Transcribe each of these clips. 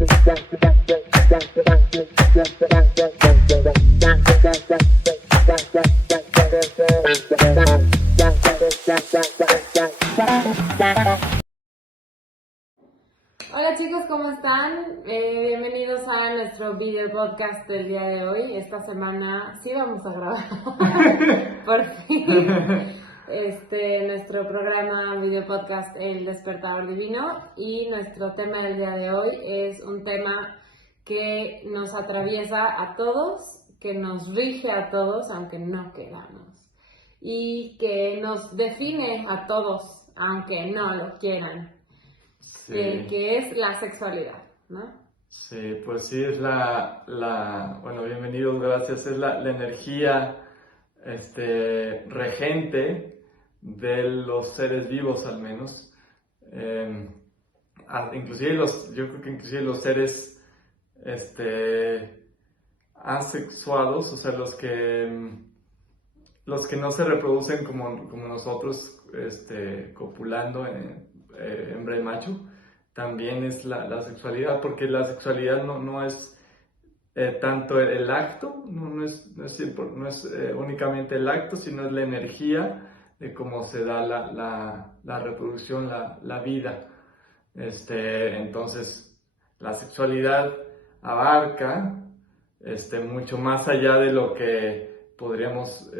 Hola chicos, ¿cómo están? Bienvenidos a nuestro video podcast del día de hoy. Esta semana sí vamos a grabar por fin nuestro programa video podcast El Despertador Divino, y nuestro tema del día de hoy es un tema que nos atraviesa a todos, que nos rige a todos aunque no queramos, y que nos define a todos aunque no lo quieran. Sí. Que es la sexualidad, ¿no? Sí, pues sí, es bueno, bienvenidos, gracias, es la energía regente de los seres vivos, al menos. Inclusive yo creo que inclusive los seres asexuados, o sea, los que no se reproducen como nosotros, copulando hembra y macho, también es la sexualidad, porque la sexualidad no es tanto el acto, no es únicamente el acto, sino es la energía de cómo se da la reproducción, la vida. Entonces, la sexualidad abarca mucho más allá de lo que podríamos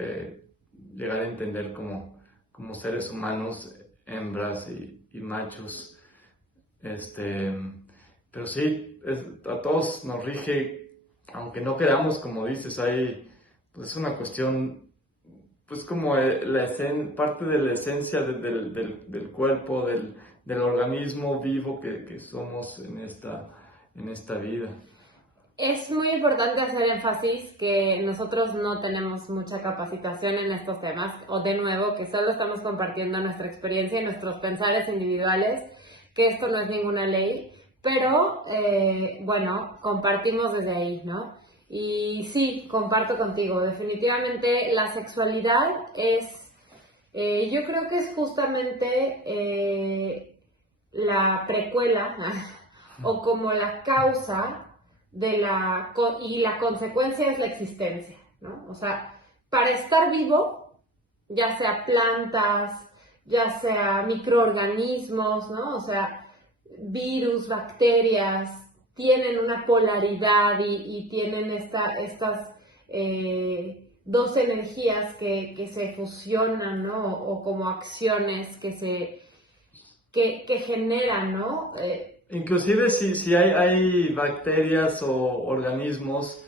llegar a entender como seres humanos, hembras y machos. Pero sí, a todos nos rige, aunque no queramos, como dices, pues es una cuestión, pues como parte de la esencia del cuerpo, del organismo vivo que somos en esta vida. Es muy importante hacer énfasis que nosotros no tenemos mucha capacitación en estos temas, o de nuevo, que solo estamos compartiendo nuestra experiencia y nuestros pensares individuales, que esto no es ninguna ley, pero bueno, compartimos desde ahí, ¿no? Y sí, comparto contigo, definitivamente la sexualidad yo creo que es justamente la precuela o como la causa y la consecuencia es la existencia, ¿no? O sea, para estar vivo, ya sea plantas, ya sea microorganismos, ¿no? O sea, virus, bacterias, tienen una polaridad y tienen estas dos energías que se fusionan, ¿no? O como acciones que generan, ¿no? Inclusive si hay bacterias o organismos,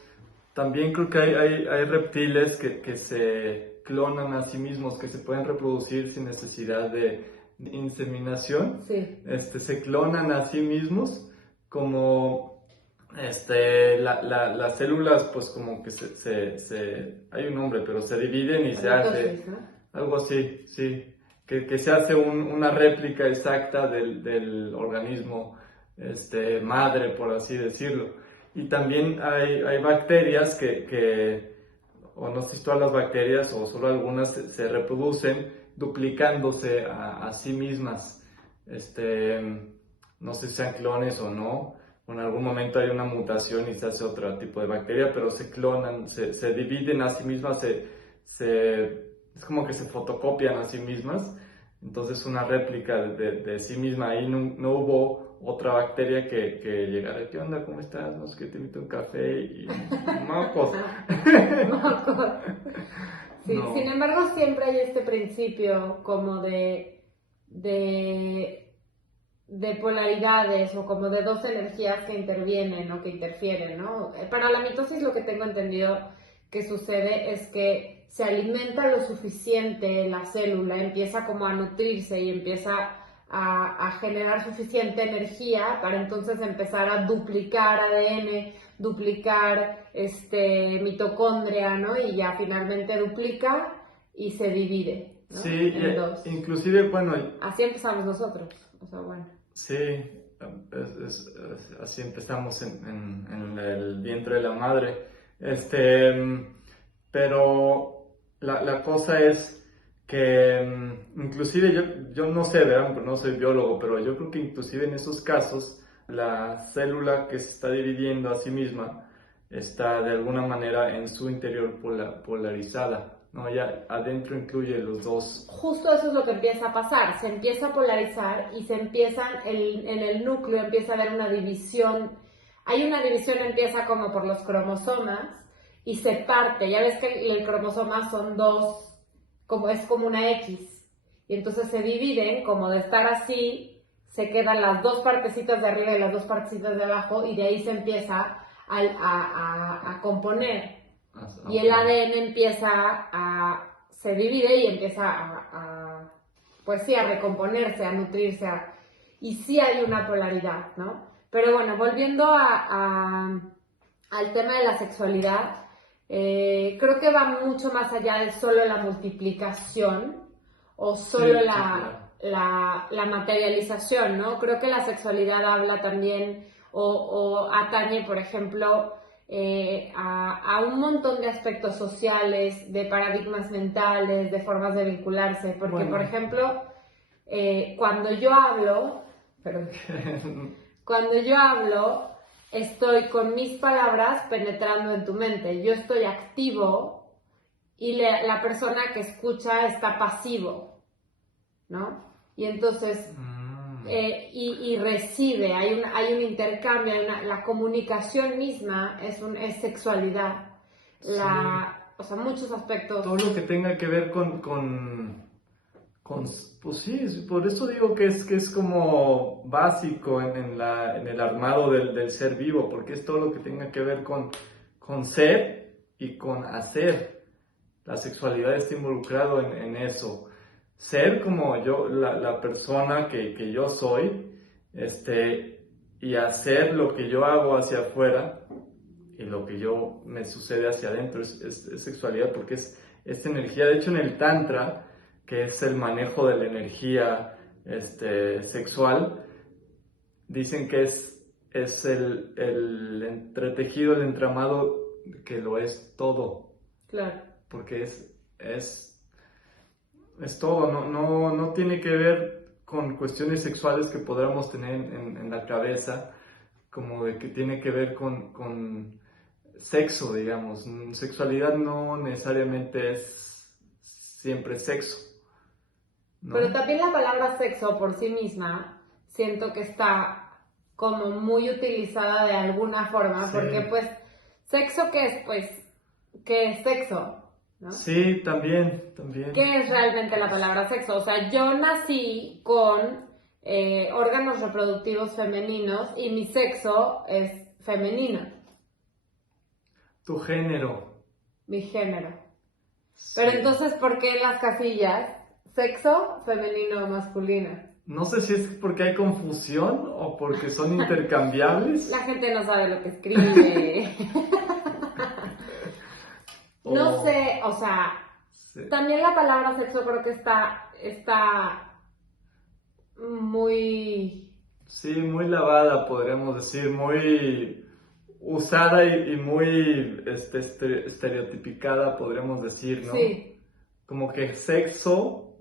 también creo que hay reptiles que se clonan a sí mismos, que se pueden reproducir sin necesidad de inseminación. Sí. Se clonan a sí mismos, como las células, pues como que hay un nombre, pero se dividen y se hace, ¿no? algo así, sí, que se hace una réplica exacta del organismo madre, por así decirlo. Y también hay bacterias o no sé si todas las bacterias o solo algunas se reproducen duplicándose a sí mismas. No sé si sean clones o no, o en algún momento hay una mutación y se hace otro tipo de bacteria, pero se clonan, se dividen a sí mismas, es como que se fotocopian a sí mismas. Entonces una réplica de sí misma. Ahí no hubo otra bacteria que llegara, ¿qué onda? ¿Cómo estás? No sé qué, te invito a un café y mocos. Mocos. Sí, No. Sin embargo, siempre hay este principio como de polaridades, o como de dos energías que intervienen o que interfieren, ¿no? Para la mitosis, lo que tengo entendido que sucede es que se alimenta lo suficiente la célula, empieza como a nutrirse y empieza a generar suficiente energía para entonces empezar a duplicar ADN, duplicar mitocondria, ¿no? Y ya finalmente duplica y se divide, ¿no? Sí, En dos. inclusive, bueno... Así empezamos nosotros, o sea, bueno. Sí, así empezamos en el vientre de la madre. Pero la cosa es que inclusive yo no sé, ¿verdad? No soy biólogo, pero yo creo que inclusive en esos casos la célula que se está dividiendo a sí misma está de alguna manera en su interior polarizada, ¿no? Ya adentro incluye los dos. Justo eso es lo que empieza a pasar, se empieza a polarizar y se empiezan, en el núcleo empieza a haber una división, hay una división, empieza como por los cromosomas y se parte, ya ves que el cromosoma son dos, es como una X, y entonces se dividen, como de estar así, se quedan las dos partecitas de arriba y las dos partecitas de abajo, y de ahí se empieza a componer. Y el ADN se divide y empieza pues sí, a recomponerse, a nutrirse, y sí hay una polaridad, ¿no? Pero bueno, volviendo al tema de la sexualidad, creo que va mucho más allá de solo la multiplicación o solo Sí, la materialización, ¿no? Creo que la sexualidad habla también o atañe, por ejemplo, a un montón de aspectos sociales, de paradigmas mentales, de formas de vincularse, porque Bueno. por ejemplo, cuando yo hablo, estoy con mis palabras penetrando en tu mente, yo estoy activo y la persona que escucha está pasivo, ¿no? Y entonces y recibe, hay un intercambio, la comunicación misma es sexualidad, Sí. O sea, muchos aspectos. Todo lo que tenga que ver pues sí, por eso digo que es como básico en el armado del ser vivo, porque es todo lo que tenga que ver con ser y con hacer. La sexualidad está involucrado en eso. Ser como yo, la persona que yo soy, y hacer lo que yo hago hacia afuera y lo que yo me sucede hacia adentro es sexualidad, porque es esta energía. De hecho, en el Tantra, que es el manejo de la energía sexual, dicen que es el entretejido, el entramado que lo es todo. Claro. Porque es todo, no tiene que ver con cuestiones sexuales que podamos tener en la cabeza, como de que tiene que ver con sexo, digamos. Sexualidad no necesariamente es siempre sexo, ¿no? Pero también la palabra sexo por sí misma, siento que está como muy utilizada de alguna forma, Sí. porque pues, ¿sexo qué es? Pues, ¿qué es sexo? ¿No? Sí, también. ¿Qué es realmente la palabra sexo? O sea, yo nací con órganos reproductivos femeninos y mi sexo es femenino. Tu género. Mi género. Sí. Pero entonces, ¿por qué en las casillas sexo femenino o masculino? No sé si es porque hay confusión o porque son intercambiables. La gente no sabe lo que escribe. No sé, o sea, sí. También la palabra sexo creo que está muy... Sí, muy lavada, podríamos decir, muy usada y muy estereotipificada, podríamos decir, ¿no? Sí. Como que sexo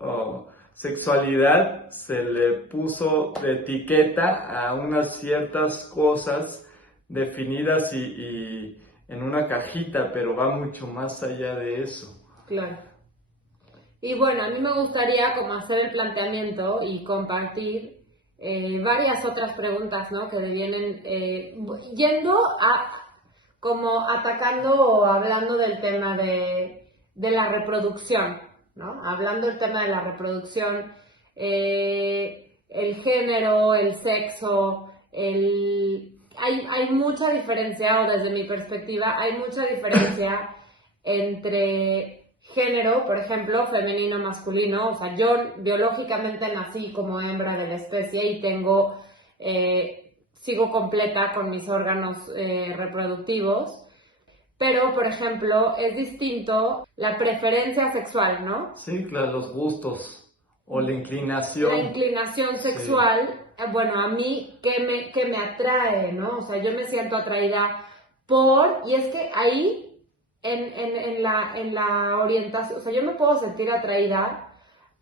o sexualidad se le puso de etiqueta a unas ciertas cosas definidas y en una cajita, pero va mucho más allá de eso. Claro. Y bueno, a mí me gustaría como hacer el planteamiento y compartir varias otras preguntas, ¿no? Que vienen yendo a como atacando o hablando del tema de la reproducción, ¿no? Hablando del tema de la reproducción, el género, el sexo, hay mucha diferencia, o desde mi perspectiva, hay mucha diferencia entre género, por ejemplo, femenino, masculino. O sea, yo biológicamente nací como hembra de la especie y sigo completa con mis órganos reproductivos. Pero, por ejemplo, es distinto la preferencia sexual, ¿no? Sí, claro, los gustos o la inclinación. La inclinación sexual, sí. Bueno, a mí, ¿qué me atrae, no? O sea, yo me siento atraída y es que ahí, en la orientación, o sea, yo me puedo sentir atraída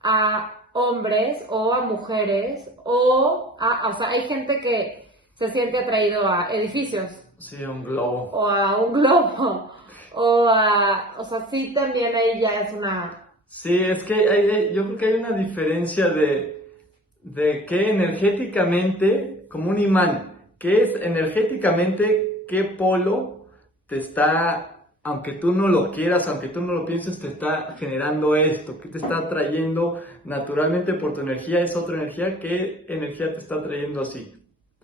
a hombres o a mujeres o sea, hay gente que se siente atraído a edificios. Sí, un globo. O a un globo. O sea, sí, también ahí ya es una... Sí, es que yo creo que hay una diferencia de que energéticamente, como un imán, que es energéticamente qué polo te está, aunque tú no lo quieras, aunque tú no lo pienses, te está generando esto, que te está atrayendo naturalmente por tu energía, es otra energía, ¿qué energía te está atrayendo así?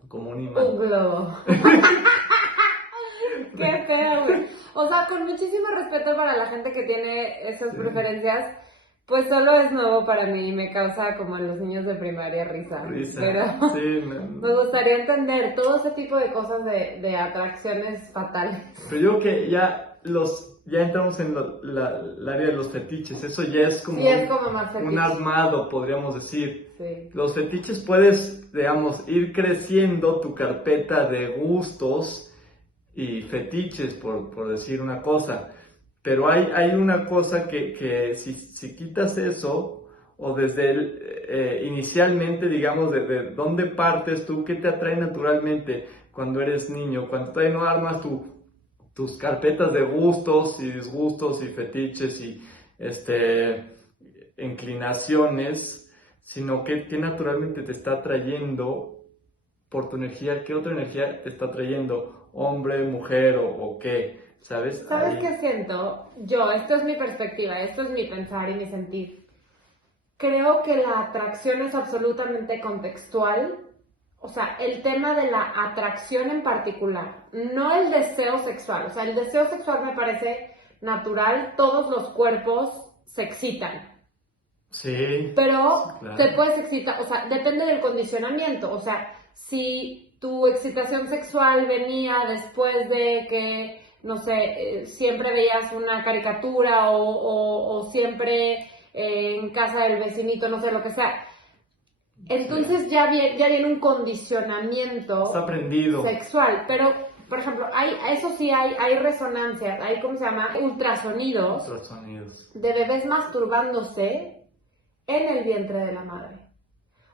Como un imán. Un globo. Qué feo, güey. O sea, con muchísimo respeto para la gente que tiene esas preferencias, pues solo es nuevo para mí y me causa como en los niños de primaria risa. Pero sí, me gustaría entender todo ese tipo de cosas de atracciones fatales. Pero yo creo que ya entramos en el área de los fetiches, eso ya es como, sí, es como más fetiche. Un armado, podríamos decir. Sí. Los fetiches puedes, digamos, ir creciendo tu carpeta de gustos y fetiches, por decir una cosa. Pero hay una cosa que si quitas eso, o desde inicialmente, digamos, de dónde partes tú, qué te atrae naturalmente cuando eres niño, cuando todavía no armas tus carpetas de gustos y disgustos y fetiches y inclinaciones, sino que naturalmente te está atrayendo por tu energía, qué otra energía te está atrayendo, hombre, mujer o qué, ¿sabes? ¿Sabes qué siento? Yo, esto es mi perspectiva, esto es mi pensar y mi sentir. Creo que la atracción es absolutamente contextual. O sea, el tema de la atracción en particular, no el deseo sexual. O sea, el deseo sexual me parece natural, todos los cuerpos se excitan. Sí. Pero claro. te puedes excitar, o sea, depende del condicionamiento. O sea, si tu excitación sexual venía después de que, no sé, siempre veías una caricatura o siempre en casa del vecinito, no sé, lo que sea. Entonces ya viene un condicionamiento sexual, pero por ejemplo, eso sí hay resonancias, hay, ¿cómo se llama? Ultrasonidos de bebés masturbándose en el vientre de la madre.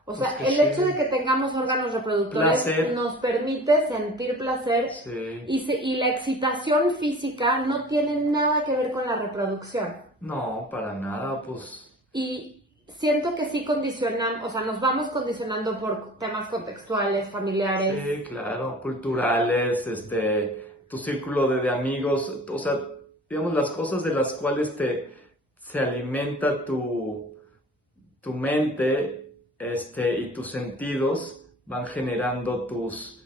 O sea, el hecho de que tengamos órganos reproductores nos permite sentir placer y la excitación física no tiene nada que ver con la reproducción. No, para nada, pues... Y siento que sí condicionan, o sea, nos vamos condicionando por temas contextuales, familiares. Sí, claro, culturales, tu círculo de amigos, o sea, digamos, las cosas de las cuales se alimenta tu mente, y tus sentidos van generando tus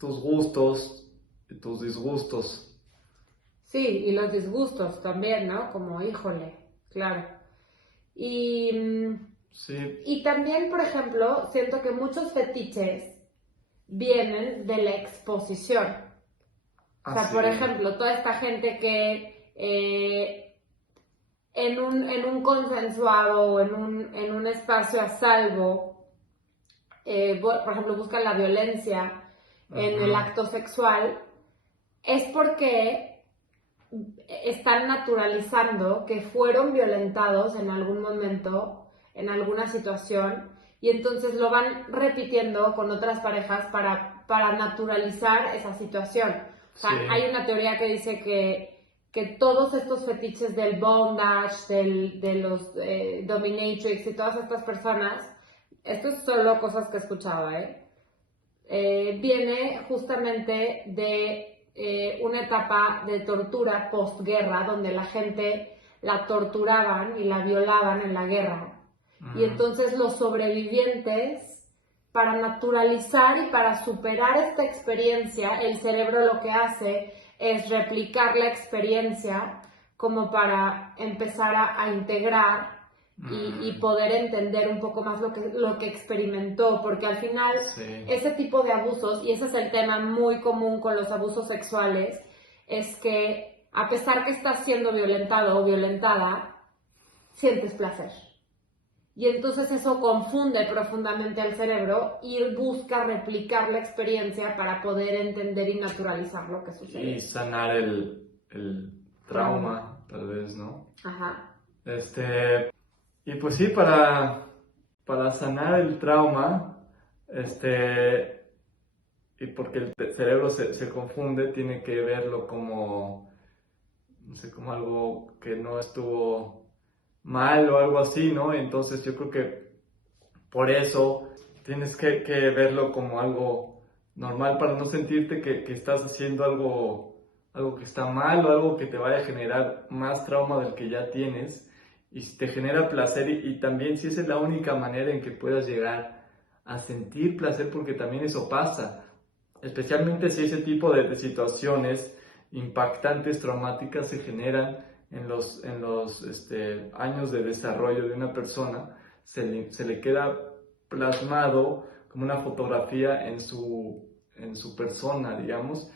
gustos y tus disgustos. Sí, y los disgustos también, ¿no? Como, híjole, claro. Y también, por ejemplo, siento que muchos fetiches vienen de la exposición. O sea, por ejemplo, toda esta gente que en un consensuado o en un espacio a salvo, por ejemplo, buscan la violencia en el acto sexual, es porque están naturalizando que fueron violentados en algún momento, en alguna situación, y entonces lo van repitiendo con otras parejas para naturalizar esa situación. O sea, hay una teoría que dice que todos estos fetiches del bondage, de los dominatrix y todas estas personas, esto es solo cosas que he escuchado, viene justamente de una etapa de tortura postguerra donde la gente la torturaban y la violaban en la guerra. Y entonces los sobrevivientes, para naturalizar y para superar esta experiencia, el cerebro lo que hace es replicar la experiencia como para empezar a integrar y poder entender un poco más lo que experimentó, porque al final ese tipo de abusos, y ese es el tema muy común con los abusos sexuales, es que a pesar que estás siendo violentado o violentada, sientes placer. Y entonces eso confunde profundamente al cerebro y busca replicar la experiencia para poder entender y naturalizar lo que sucede. Y sanar el trauma, tal vez, ¿no? Ajá. Y pues sí, para para sanar el trauma, y porque el cerebro se confunde, tiene que verlo como, no sé, como algo que no estuvo mal o algo así, ¿no? Entonces yo creo que por eso tienes que verlo como algo normal para no sentirte que estás haciendo algo que está mal o algo que te vaya a generar más trauma del que ya tienes. Y si te genera placer y también si esa es la única manera en que puedas llegar a sentir placer, porque también eso pasa, especialmente si ese tipo de situaciones impactantes, traumáticas se generan en los años de desarrollo de una persona, se le queda plasmado como una fotografía en su persona, digamos,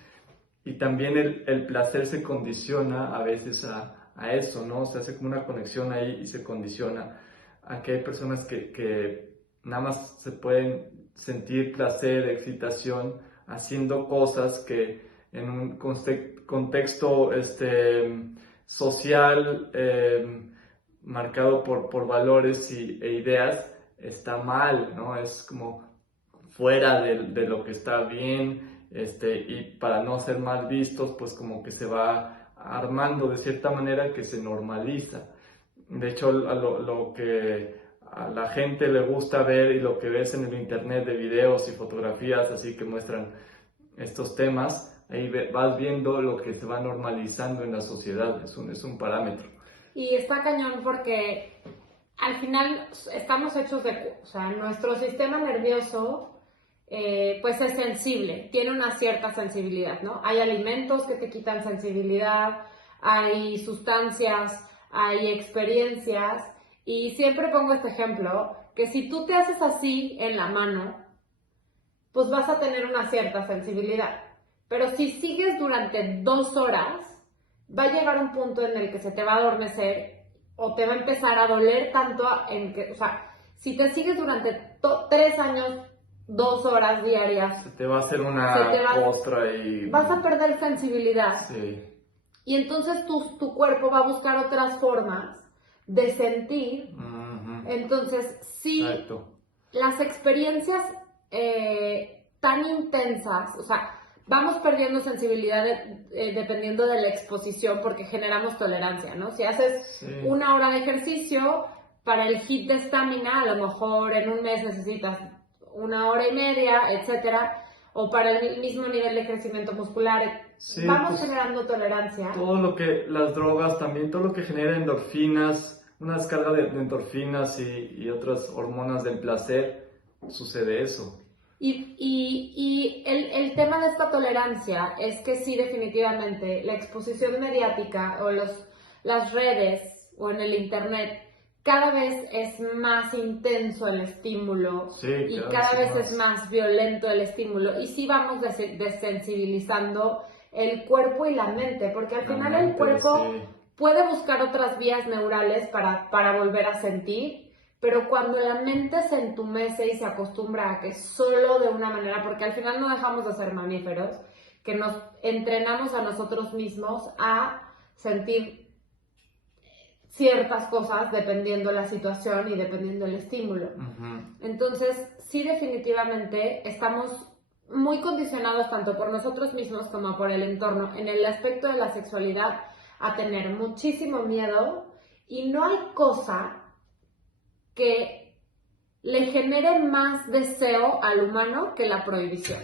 y también el placer se condiciona a veces a eso, ¿no? Se hace como una conexión ahí y se condiciona a que hay personas que nada más se pueden sentir placer, excitación, haciendo cosas que en un contexto social marcado por valores e ideas está mal, ¿no? Es como fuera de lo que está bien, y para no ser mal vistos, pues como que se va armando de cierta manera que se normaliza. De hecho, lo que a la gente le gusta ver y lo que ves en el internet de videos y fotografías así que muestran estos temas, ahí vas viendo lo que se va normalizando en la sociedad, es un parámetro. Y está cañón porque al final estamos hechos o sea, nuestro sistema nervioso pues es sensible, tiene una cierta sensibilidad, ¿no? Hay alimentos que te quitan sensibilidad, hay sustancias, hay experiencias, y siempre pongo este ejemplo, que si tú te haces así en la mano, pues vas a tener una cierta sensibilidad. Pero si sigues durante 2 horas, va a llegar un punto en el que se te va a adormecer o te va a empezar a doler tanto en que, o sea, si te sigues durante 3 años, 2 horas diarias, se te va a hacer una costra y vas a perder sensibilidad. Sí. Y entonces tu cuerpo va a buscar otras formas de sentir. Uh-huh. Entonces, sí, exacto, las experiencias tan intensas, o sea, vamos perdiendo sensibilidad dependiendo de la exposición porque generamos tolerancia, ¿no? Si haces 1 hora de ejercicio, para el hit de estamina, a lo mejor en un mes necesitas 1 hora y media, etcétera, o para el mismo nivel de crecimiento muscular. Vamos pues, generando tolerancia. Todo lo que, las drogas también, todo lo que genera endorfinas, una descarga de endorfinas y otras hormonas del placer, sucede eso. Y el tema de esta tolerancia es que sí, definitivamente, la exposición mediática o las redes o en el internet, cada vez es más intenso el estímulo y cada vez es más violento el estímulo. Y sí vamos desensibilizando el cuerpo y la mente, porque al final el cuerpo puede buscar otras vías neurales para volver a sentir, pero cuando la mente se entumece y se acostumbra a que solo de una manera, porque al final no dejamos de ser mamíferos, que nos entrenamos a nosotros mismos a sentir ciertas cosas dependiendo la situación y dependiendo el estímulo. Uh-huh. Entonces, sí, definitivamente estamos muy condicionados tanto por nosotros mismos como por el entorno en el aspecto de la sexualidad a tener muchísimo miedo, y no hay cosa que le genere más deseo al humano que la prohibición.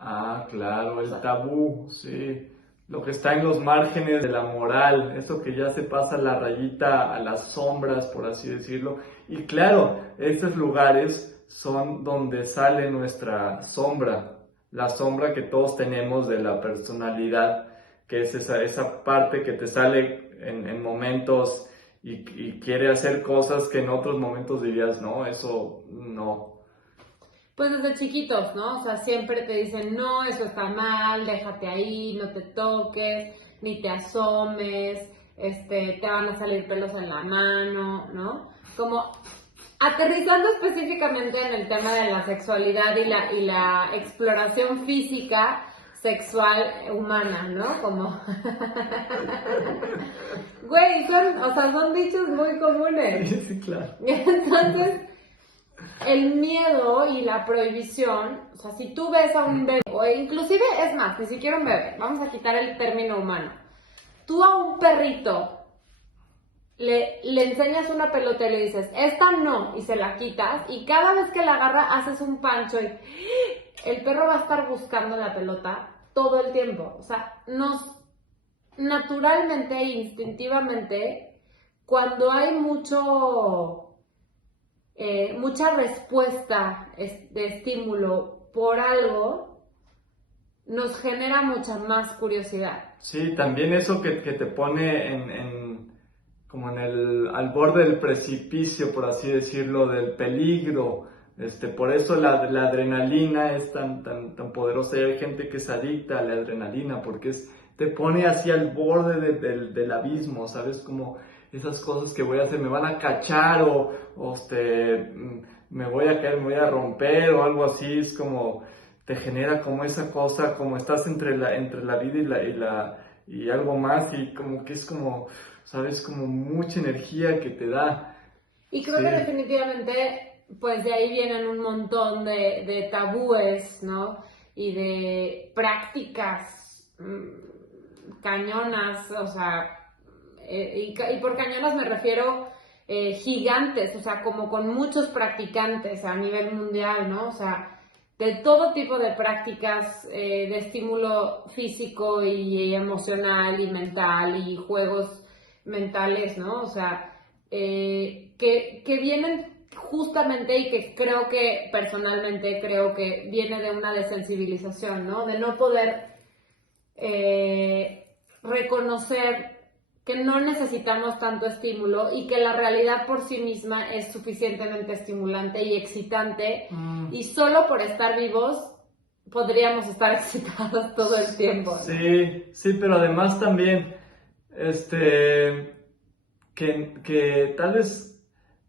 Ah, claro, el tabú, sí. Lo que está en los márgenes de la moral, eso que ya se pasa la rayita a las sombras, por así decirlo. Y claro, estos lugares son donde sale nuestra sombra, la sombra que todos tenemos de la personalidad, que es esa parte que te sale en momentos y quiere hacer cosas que en otros momentos dirías, no, eso no. Pues desde chiquitos, ¿no? O sea, siempre te dicen, no, eso está mal, déjate ahí, no te toques, ni te asomes, te van a salir pelos en la mano, ¿no? Como aterrizando específicamente en el tema de la sexualidad y la exploración física sexual humana, ¿no? Como güey, son dichos muy comunes. Sí, claro. Entonces, el miedo y la prohibición, o sea, si tú ves a un bebé, o inclusive, es más, ni siquiera un bebé, vamos a quitar el término humano. Tú a un perrito le enseñas una pelota y le dices, esta no, y se la quitas, y cada vez que la agarra haces un pancho y el perro va a estar buscando la pelota todo el tiempo. O sea, naturalmente e instintivamente, cuando hay mucha respuesta de estímulo por algo, nos genera mucha más curiosidad. Sí, también eso que te pone como al borde del precipicio, por así decirlo, del peligro. Por eso la adrenalina es tan poderosa, y hay gente que es adicta a la adrenalina, porque te pone así al borde del abismo, ¿sabes? Como esas cosas que voy a hacer, me van a cachar me voy a caer, me voy a romper o algo así. Es como, te genera como esa cosa, como estás entre la vida y algo más, y como que es como, ¿sabes? Como mucha energía que te da. Y creo que definitivamente, pues de ahí vienen un montón de tabúes, ¿no? Y de prácticas cañonas, o sea, y por cañonas me refiero gigantes, o sea, como con muchos practicantes a nivel mundial, ¿no? O sea, de todo tipo de prácticas de estímulo físico y emocional y mental y juegos mentales, ¿no? O sea, que vienen justamente, y que personalmente creo que viene de una desensibilización, ¿no? De no poder reconocer que no necesitamos tanto estímulo y que la realidad por sí misma es suficientemente estimulante y excitante, y solo por estar vivos podríamos estar excitados todo el tiempo, ¿no? Sí, pero además también, que tal vez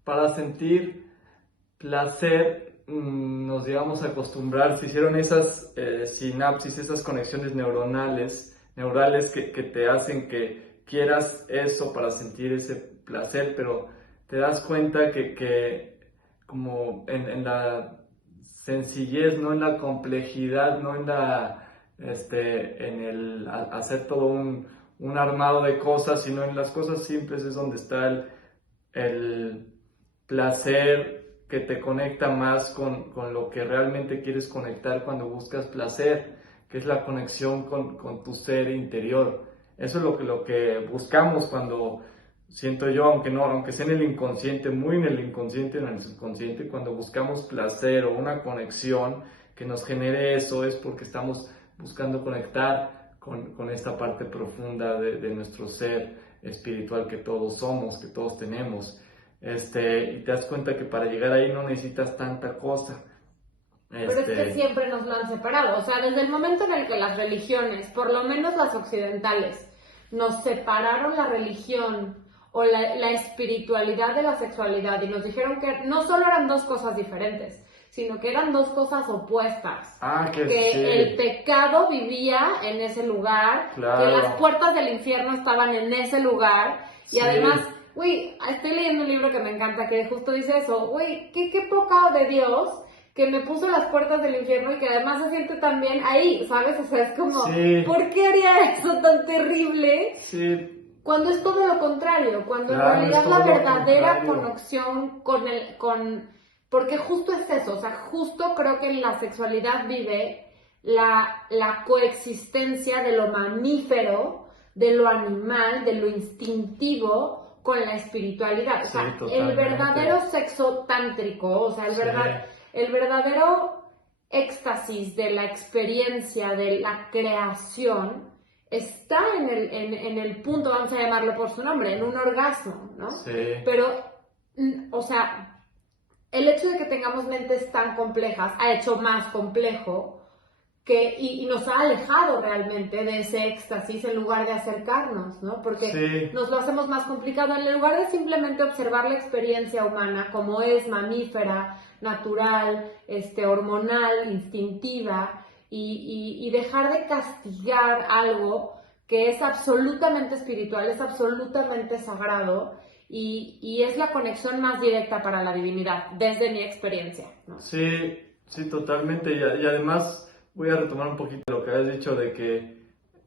para sentir placer nos llegamos a acostumbrar, se hicieron esas sinapsis, esas conexiones neurales que te hacen que quieras eso para sentir ese placer, pero te das cuenta que como en la sencillez, no en la complejidad, no en el hacer todo un armado de cosas, sino en las cosas simples es donde está el placer que te conecta más con lo que realmente quieres conectar cuando buscas placer, que es la conexión con tu ser interior. Eso es lo que buscamos cuando, siento yo, aunque sea en el inconsciente, muy en el inconsciente, en el subconsciente, cuando buscamos placer o una conexión que nos genere eso, es porque estamos buscando conectar con esta parte profunda de nuestro ser espiritual que todos somos, que todos tenemos. Y te das cuenta que para llegar ahí no necesitas tanta cosa. Pero es que siempre nos lo han separado. O sea, desde el momento en el que las religiones, por lo menos las occidentales, nos separaron la religión o la espiritualidad de la sexualidad y nos dijeron que no solo eran dos cosas diferentes, sino que eran dos cosas opuestas. Que el pecado vivía en ese lugar, claro, que las puertas del infierno estaban en ese lugar, y además, estoy leyendo un libro que me encanta que justo dice eso, qué poca de Dios que me puso las puertas del infierno y que además se siente también ahí, ¿sabes? O sea, es como, ¿por qué haría eso tan terrible? Sí. Cuando es todo lo contrario, cuando en realidad la verdadera conexión porque justo es eso, o sea, justo creo que en la sexualidad vive la coexistencia de lo mamífero, de lo animal, de lo instintivo con la espiritualidad. O sea, el verdadero sexo tántrico, o sea, el verdadero éxtasis de la experiencia de la creación está en el punto, vamos a llamarlo por su nombre, en un orgasmo, ¿no? Sí. Pero, o sea, el hecho de que tengamos mentes tan complejas ha hecho más complejo y nos ha alejado realmente de ese éxtasis en lugar de acercarnos, ¿no? Porque nos lo hacemos más complicado en lugar de simplemente observar la experiencia humana como es, mamífera, natural, hormonal, instintiva, y dejar de castigar algo que es absolutamente espiritual, es absolutamente sagrado, y es la conexión más directa para la divinidad, desde mi experiencia, ¿no? Sí, sí, totalmente. Y además voy a retomar un poquito lo que has dicho de que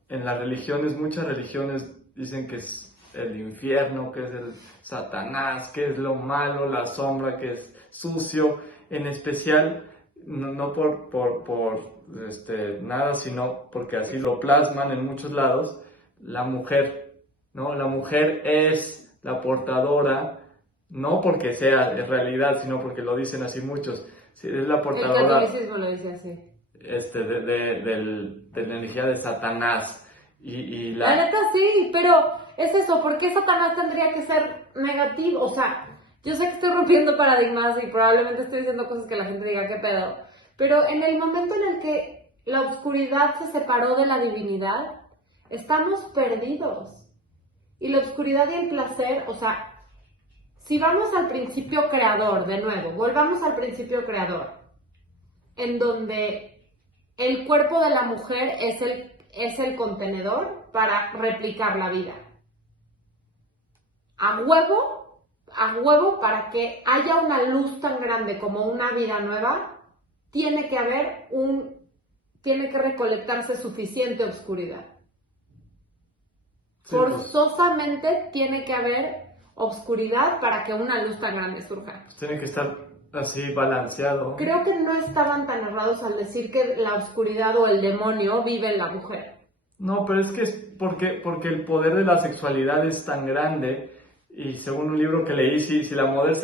en las religiones, muchas religiones dicen que es el infierno, que es el Satanás, que es lo malo, la sombra, que es sucio, en especial, no nada, sino porque así lo plasman en muchos lados, la mujer, ¿no? La mujer es la portadora, no porque sea en realidad, sino porque lo dicen así muchos, sí, es la El portadora catolicismo lo dice así. de la energía de Satanás. Y La neta sí, pero es eso, ¿por qué Satanás tendría que ser negativo? O sea, yo sé que estoy rompiendo paradigmas y probablemente estoy diciendo cosas que la gente diga, ¿qué pedo? Pero en el momento en el que la oscuridad se separó de la divinidad, estamos perdidos. Y la oscuridad y el placer, o sea, si vamos al principio creador, de nuevo, volvamos al principio creador, en donde el cuerpo de la mujer es el contenedor para replicar la vida. A huevo, para que haya una luz tan grande como una vida nueva, tiene que recolectarse suficiente oscuridad. Sí, Forzosamente tiene que haber oscuridad para que una luz tan grande surja. pues tiene que estar así balanceado. Creo que no estaban tan errados al decir que la oscuridad o el demonio vive en la mujer. No, pero es que es porque el poder de la sexualidad es tan grande y según un libro que leí, si la mujer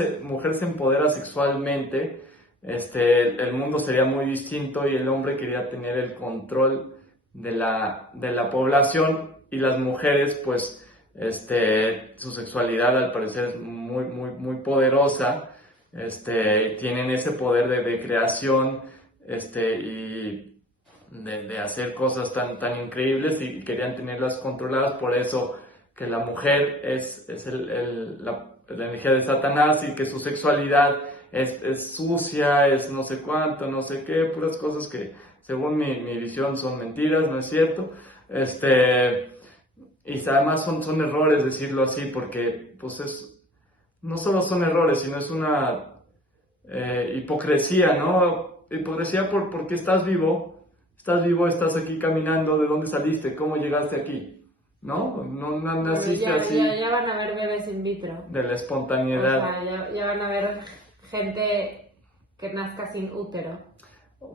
se empodera sexualmente, el mundo sería muy distinto y el hombre quería tener el control de la población y las mujeres, pues, su sexualidad al parecer es muy, muy, muy poderosa, tienen ese poder de creación, y de hacer cosas tan increíbles y querían tenerlas controladas, por eso que la mujer es la energía de Satanás y que su sexualidad es sucia, es no sé cuánto, no sé qué, puras cosas que según mi visión son mentiras, no es cierto. Y además son errores decirlo así porque pues no solo son errores, sino es una hipocresía, ¿no? Hipocresía porque estás vivo, estás aquí caminando, ¿de dónde saliste? ¿Cómo llegaste aquí? ¿No? No naciste así. Ya van a haber bebés in vitro. De la espontaneidad. O sea, ya van a haber gente que nazca sin útero.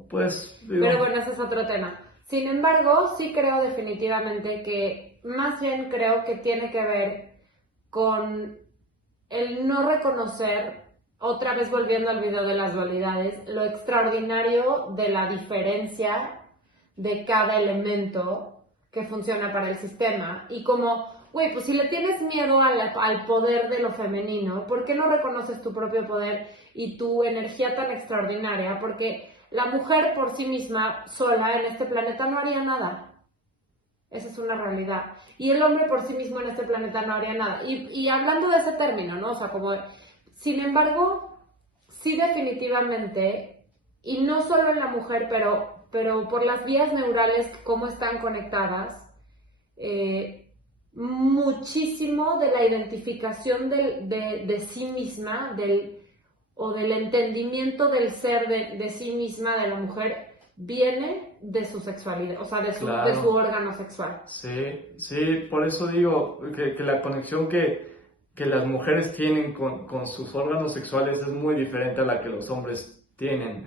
Pues, digo, pero bueno, ese es otro tema. Sin embargo, sí creo definitivamente que, más bien creo que tiene que ver con el no reconocer, otra vez volviendo al video de las dualidades, lo extraordinario de la diferencia de cada elemento que funciona para el sistema. Y como, güey, pues si le tienes miedo al poder de lo femenino, ¿por qué no reconoces tu propio poder y tu energía tan extraordinaria? Porque la mujer por sí misma, sola, en este planeta no haría nada. Esa es una realidad. Y el hombre por sí mismo en este planeta no haría nada. Y hablando de ese término, ¿no? O sea, como... Sin embargo, sí definitivamente, y no solo en la mujer, pero por las vías neurales, cómo están conectadas, muchísimo de la identificación de sí misma, o del entendimiento del ser de sí misma, de la mujer, viene de su sexualidad, o sea, de su órgano sexual. Sí, por eso digo que la conexión que las mujeres tienen con sus órganos sexuales es muy diferente a la que los hombres tienen,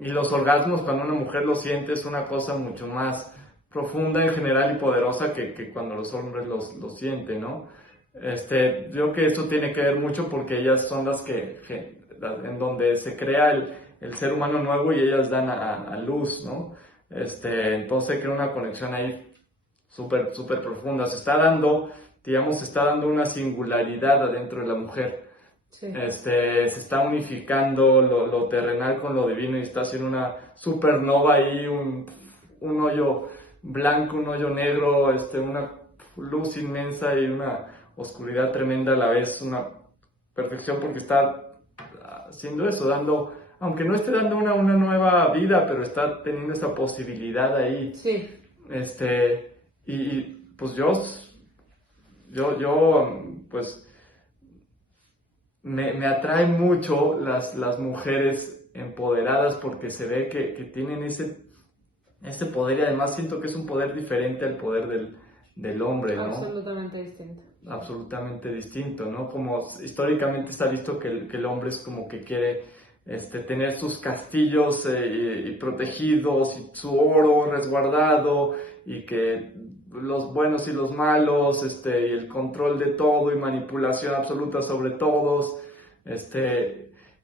y los orgasmos cuando una mujer lo siente es una cosa mucho más profunda en general y poderosa que cuando los hombres los sienten, ¿no? Yo creo que eso tiene que ver mucho porque ellas son las en donde se crea el ser humano nuevo y ellas dan a luz, ¿no? Entonces crea una conexión ahí súper, súper profunda. Se está dando una singularidad adentro de la mujer. Sí. Se está unificando lo terrenal con lo divino y está haciendo una supernova ahí, un hoyo blanco, un hoyo negro, una luz inmensa y una oscuridad tremenda a la vez, una perfección porque está haciendo eso, aunque no esté dando una nueva vida, pero está teniendo esa posibilidad ahí. Sí. Y pues yo pues me atrae mucho las mujeres empoderadas porque se ve que tienen ese poder y además siento que es un poder diferente al poder del hombre, ¿no? Absolutamente distinto. Absolutamente distinto, ¿no? Como históricamente se ha visto que el hombre es como que quiere tener sus castillos y protegidos y su oro resguardado y que los buenos y los malos y el control de todo y manipulación absoluta sobre todos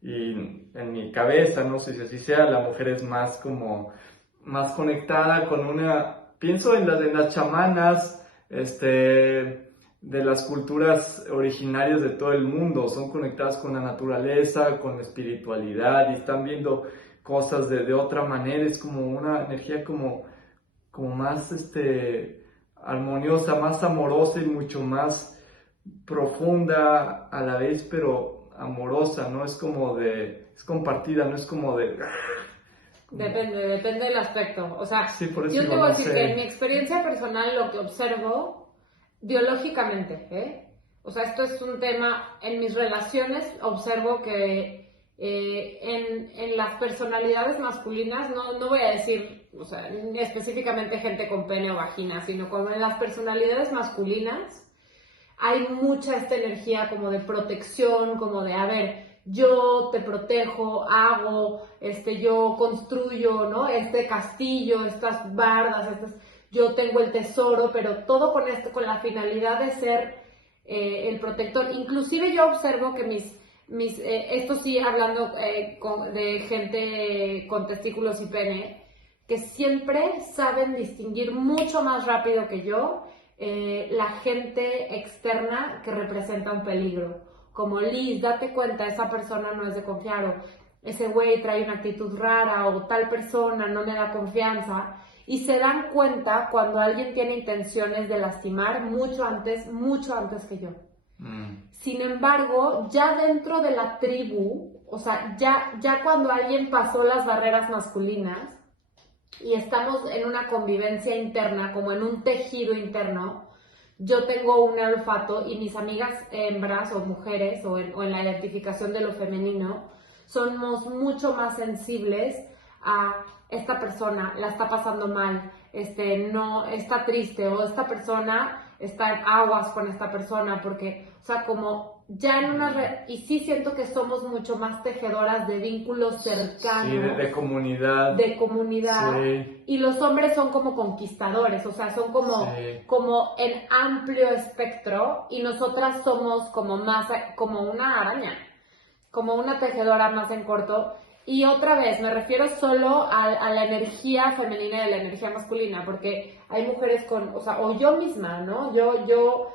y en mi cabeza, no sé si así sea, la mujer es más como más conectada con pienso en las chamanas de las culturas originarias de todo el mundo, son conectadas con la naturaleza, con la espiritualidad y están viendo cosas de otra manera, es como una energía como más armoniosa, más amorosa y mucho más profunda a la vez, pero amorosa, no es como es compartida, no es como de... Depende del aspecto. O sea, sí, por eso yo te voy a decir sé. que en mi experiencia personal lo que observo biológicamente, o sea, esto es un tema, en mis relaciones observo que en las personalidades masculinas, no voy a decir, o sea, específicamente gente con pene o vagina, sino como en las personalidades masculinas hay mucha esta energía como de protección, como de, a ver, yo te protejo, hago, yo construyo, ¿no? Este castillo, estas bardas, yo tengo el tesoro, pero todo con la finalidad de ser el protector. Inclusive yo observo que esto sí hablando de gente con testículos y pene, que siempre saben distinguir mucho más rápido que yo la gente externa que representa un peligro. Como Liz, date cuenta, esa persona no es de confiar, o ese güey trae una actitud rara, o tal persona no me da confianza. Y se dan cuenta cuando alguien tiene intenciones de lastimar mucho antes que yo. Sin embargo, ya dentro de la tribu, o sea, ya cuando alguien pasó las barreras masculinas y estamos en una convivencia interna, como en un tejido interno, yo tengo un olfato y mis amigas hembras o mujeres o en la identificación de lo femenino somos mucho más sensibles a esta persona la está pasando mal, no está triste, o esta persona está en aguas con esta persona porque, o sea, como ya en una red, y sí siento que somos mucho más tejedoras de vínculos cercanos. Sí, de comunidad. De comunidad. Sí. Y los hombres son como conquistadores, o sea, son como en amplio espectro, y nosotras somos como más, como una araña, como una tejedora más en corto. Y otra vez, me refiero solo a la energía femenina y a la energía masculina, porque hay mujeres o yo misma, ¿no? Yo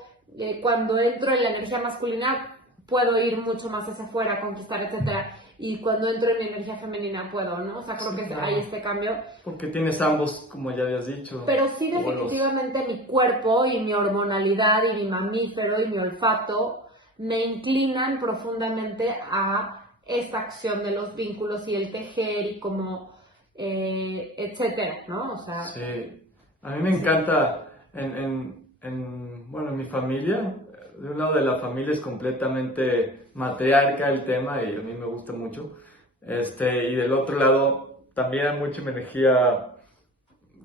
cuando entro en la energía masculina puedo ir mucho más hacia afuera, conquistar, etcétera. Y cuando entro en mi energía femenina puedo, ¿no? O sea, creo que hay este cambio. Porque tienes ambos, como ya habías dicho. Pero sí, definitivamente mi cuerpo y mi hormonalidad y mi mamífero y mi olfato me inclinan profundamente a esta acción de los vínculos y el tejer y como, etcétera, ¿no? O sea... Sí, a mí me encanta bueno, en mi familia, de un lado de la familia es completamente matriarca el tema y a mí me gusta mucho, y del otro lado también hay mucha energía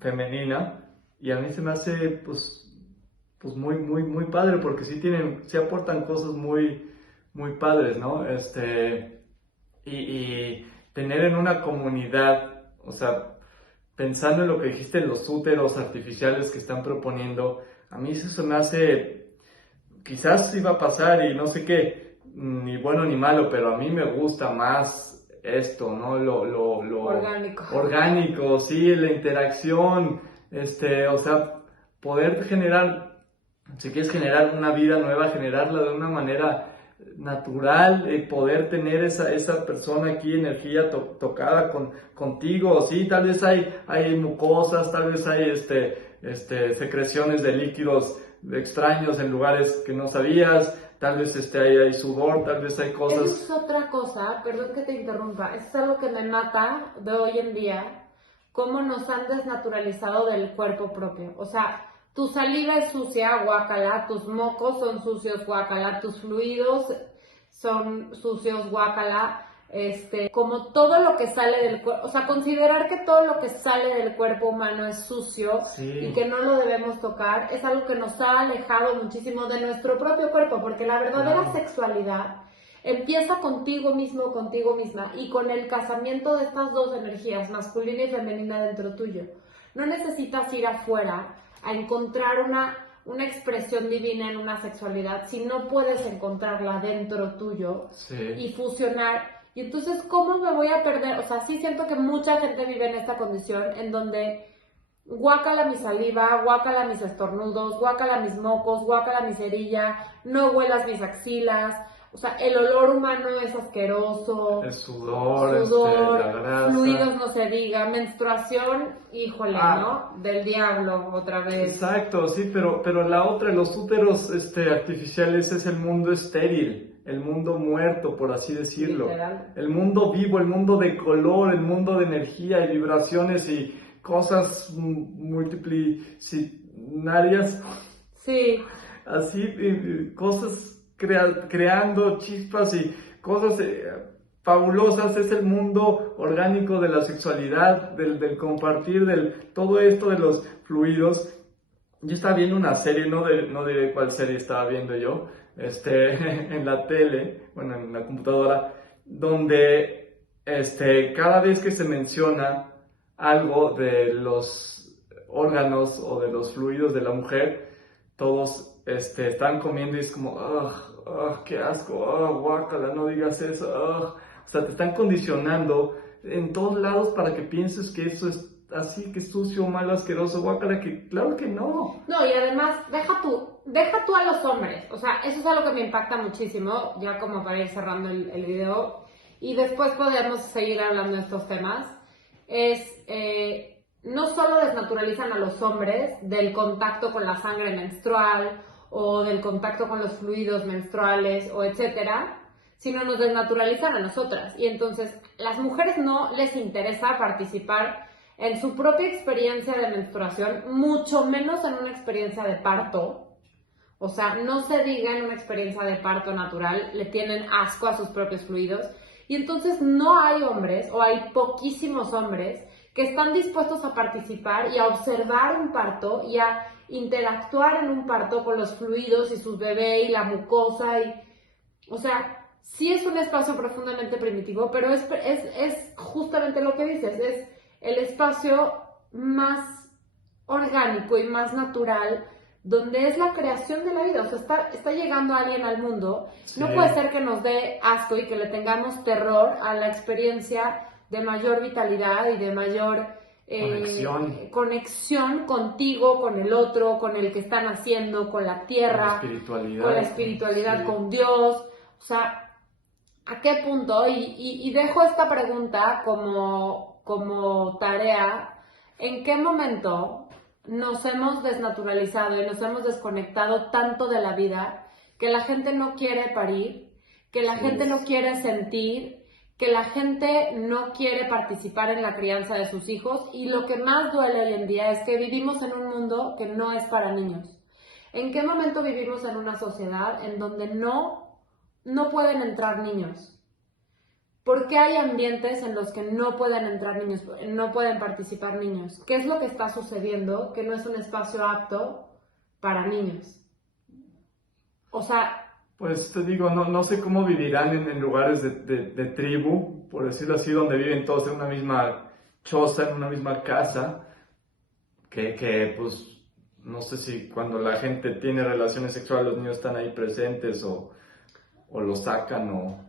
femenina y a mí se me hace pues muy padre porque sí aportan cosas muy padres, ¿no? Y tener en una comunidad, o sea, pensando en lo que dijiste, los úteros artificiales que están proponiendo, a mí eso me hace, quizás iba a pasar y no sé qué, ni bueno ni malo, pero a mí me gusta más esto, ¿no? Lo orgánico, sí, la interacción, o sea, poder generar, si quieres generar una vida nueva, generarla de una manera natural, poder tener esa persona aquí, energía tocada contigo, sí, tal vez hay mucosas, tal vez hay secreciones de líquidos extraños en lugares que no sabías, tal vez hay sudor, tal vez hay cosas. Eso es otra cosa, perdón que te interrumpa, es algo que me mata de hoy en día, cómo nos han desnaturalizado del cuerpo propio, o sea, tu saliva es sucia, guácala, tus mocos son sucios, guácala, tus fluidos son sucios, guácala, como todo lo que sale del cuerpo, o sea, considerar que todo lo que sale del cuerpo humano es sucio y que no lo debemos tocar, es algo que nos ha alejado muchísimo de nuestro propio cuerpo, porque la verdadera sexualidad empieza contigo mismo, contigo misma, y con el casamiento de estas dos energías, masculina y femenina, dentro tuyo. No necesitas ir afuera a encontrar una expresión divina en una sexualidad si no puedes encontrarla dentro tuyo y fusionar. Y entonces, ¿cómo me voy a perder? O sea, sí siento que mucha gente vive en esta condición en donde guácala mi saliva, guácala mis estornudos, guácala mis mocos, guácala mi cerilla, no huelas mis axilas. O sea, el olor humano es asqueroso. El sudor, la grasa. Fluidos no se diga, menstruación, híjole, ¿no? Del diablo, otra vez. Exacto, sí, pero la otra, los úteros artificiales es el mundo estéril, el mundo muerto, por así decirlo. Literal. El mundo vivo, el mundo de color, el mundo de energía y vibraciones y cosas multidisciplinarias. Sí. Así, cosas creando chispas y cosas fabulosas. Es el mundo orgánico de la sexualidad, del compartir, todo esto de los fluidos. Yo estaba viendo una serie, no diré cuál serie estaba viendo yo, en la tele, bueno, en la computadora, donde cada vez que se menciona algo de los órganos o de los fluidos de la mujer, todos están comiendo y es como, qué asco, guácala, no digas eso, O sea, te están condicionando en todos lados para que pienses que eso es así, que sucio, malo, asqueroso, guácala, que claro que no. No, y además, deja tú a los hombres, o sea, eso es algo que me impacta muchísimo, ya como para ir cerrando el video, y después podemos seguir hablando de estos temas, no solo desnaturalizan a los hombres del contacto con la sangre menstrual, o del contacto con los fluidos menstruales, o etcétera, sino nos desnaturalizan a nosotras, y entonces, las mujeres no les interesa participar en su propia experiencia de menstruación, mucho menos en una experiencia de parto. O sea, no se diga en una experiencia de parto natural, le tienen asco a sus propios fluidos. Y entonces no hay hombres, o hay poquísimos hombres, que están dispuestos a participar y a observar un parto y a interactuar en un parto con los fluidos y sus bebés y la mucosa. O sea, sí es un espacio profundamente primitivo, pero es justamente lo que dices, es el espacio más orgánico y más natural, donde es la creación de la vida. O sea, está llegando alguien al mundo. Sí. No puede ser que nos dé asco y que le tengamos terror a la experiencia de mayor vitalidad y de mayor conexión contigo, con el otro, con el que está naciendo, con la tierra, con la espiritualidad, sí. Con Dios. O sea, ¿a qué punto? Y dejo esta pregunta como tarea. ¿En qué momento nos hemos desnaturalizado y nos hemos desconectado tanto de la vida que la gente no quiere parir, que la gente no quiere sentir, que la gente no quiere participar en la crianza de sus hijos? Y lo que más duele hoy en día es que vivimos en un mundo que no es para niños. ¿En qué momento vivimos en una sociedad en donde no pueden entrar niños? ¿Por qué hay ambientes en los que no pueden entrar niños, no pueden participar niños? ¿Qué es lo que está sucediendo que no es un espacio apto para niños? O sea... Pues te digo, no sé cómo vivirán en lugares de tribu, por decirlo así, donde viven todos en una misma choza, en una misma casa, que pues no sé si cuando la gente tiene relaciones sexuales los niños están ahí presentes o los sacan o...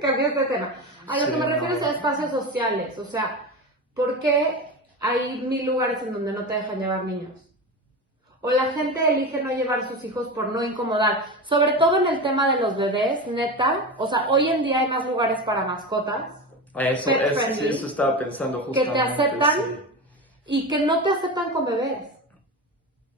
Cambiaste de tema. A lo que me refiero es a espacios sociales. O sea, ¿por qué hay 1000 lugares en donde no te dejan llevar niños? O la gente elige no llevar a sus hijos por no incomodar. Sobre todo en el tema de los bebés, neta. O sea, hoy en día hay más lugares para mascotas. Eso estaba pensando justamente. Que te aceptan y que no te aceptan con bebés.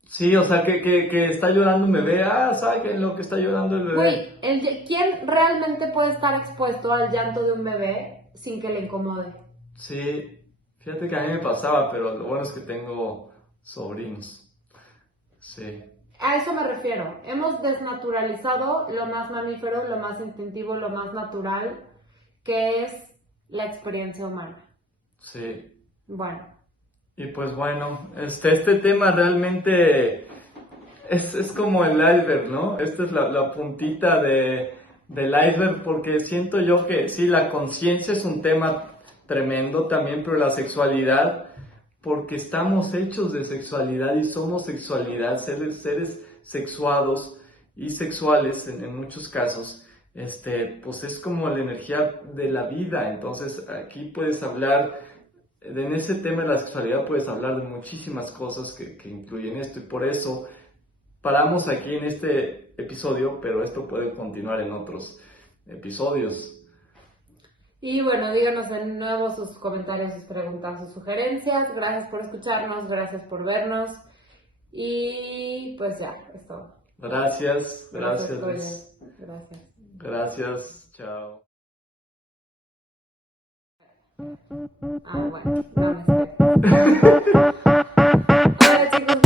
Sí, o sea, que está llorando un bebé, ¿saben lo que está llorando el bebé? Güey, ¿quién realmente puede estar expuesto al llanto de un bebé sin que le incomode? Sí, fíjate que a mí me pasaba, pero lo bueno es que tengo sobrinos. Sí. a eso me refiero. Hemos desnaturalizado lo más mamífero, lo más instintivo, lo más natural, que es la experiencia humana. Sí. Bueno. Y pues bueno, este tema realmente es como el iceberg, ¿no? Esta es la puntita del iceberg, porque siento yo que sí, la conciencia es un tema tremendo también, pero la sexualidad, porque estamos hechos de sexualidad y somos sexualidad, seres sexuados y sexuales en muchos casos, pues es como la energía de la vida. Entonces aquí puedes hablar, en ese tema de la sexualidad puedes hablar de muchísimas cosas que incluyen esto, y por eso paramos aquí en este episodio, pero esto puede continuar en otros episodios. Y bueno, díganos de nuevo sus comentarios, sus preguntas, sus sugerencias. Gracias por escucharnos, gracias por vernos. Y pues ya, es todo. Gracias. Gracias. Chao. Bueno, no me espero. Hola chicos,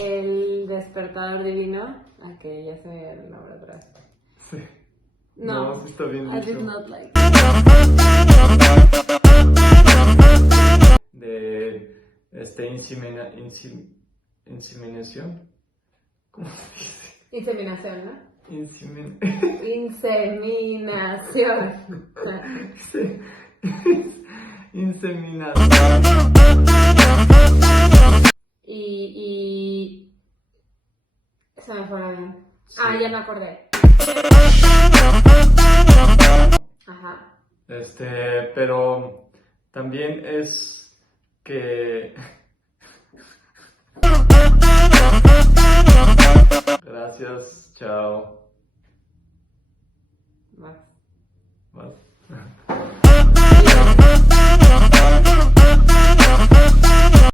el despertador divino. Que ya se me el nombre otra vez. Sí. No, sí está bien I dicho. did not like. De inseminación. ¿Cómo se dice? Inseminación, ¿no? Inseminación. Sí. Inseminación. Y se me fue la vida. Sí. Ya me acordé. Ajá. Pero también es que... Gracias, chao. Vas. Vas.